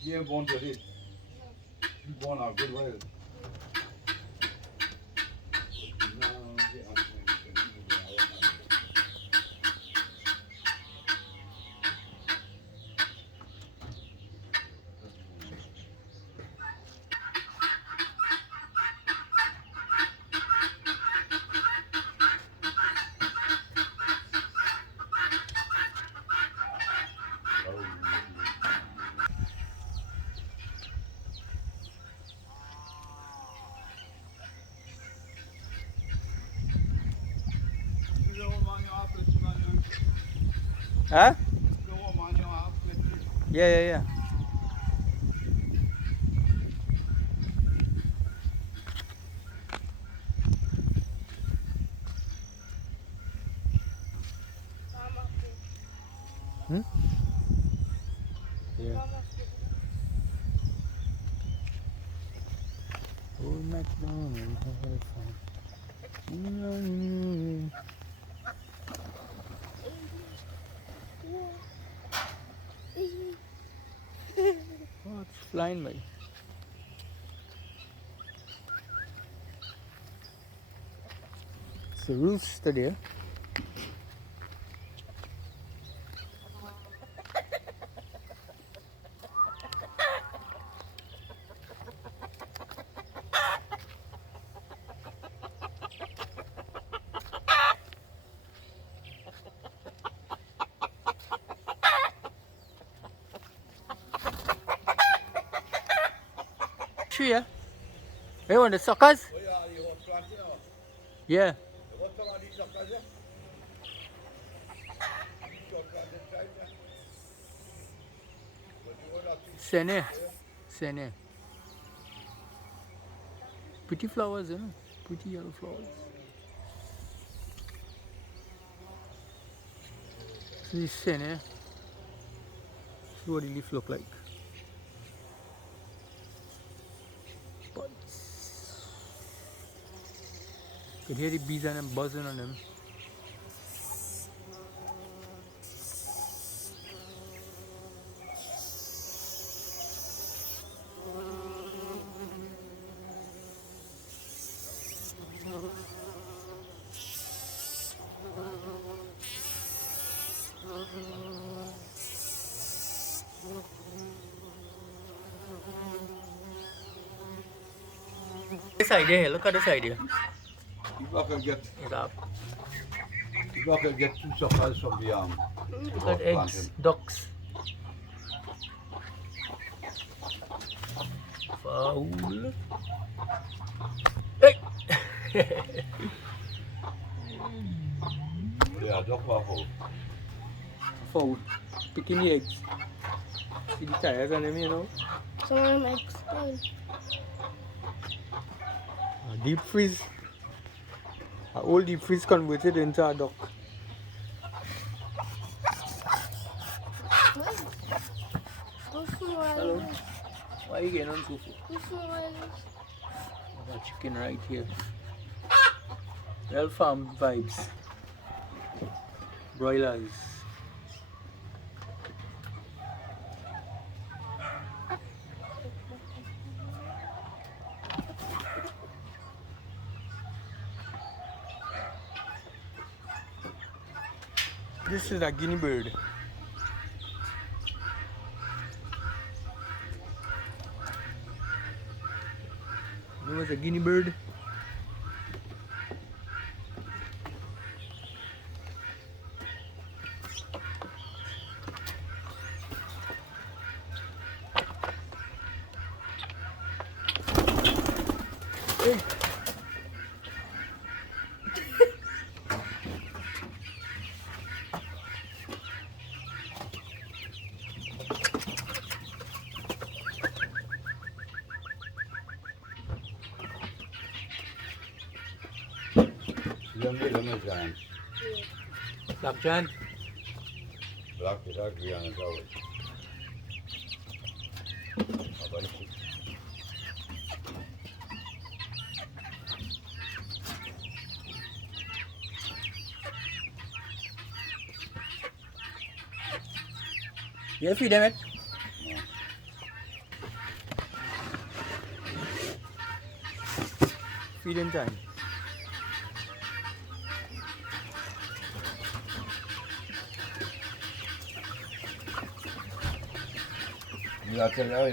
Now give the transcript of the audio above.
You ain't born to it. You born out good way. Huh? Yeah, yeah, yeah. Hmm? Yeah. Old MacDonald had a farm. Oh, it's flying by. It's a rooster there. Tree, yeah? Hey, want the suckers? Yeah. Sene. Sene. Pretty flowers, you know? Pretty yellow flowers. This is Sene. See what the leaf look like. Buds. You could hear the bees and them buzzing on them. This idea, look at this idea. People can get Look people can get two suckers from the at eggs, ducks. Foul. Hey! Yeah, duck waffle. Foul. Picking the eggs. See the tires on them, you know? Some of them expired. Deep freeze. An old deep freeze converted into a duck. Hello. Why are you getting on so far? Got chicken right here. Well farm vibes. Broilers. This is a guinea bird. There was a guinea bird. Hey. Giant. Black Jan. Black is ugly and it's always. You feed them it? Experience आहे. मी आता यावं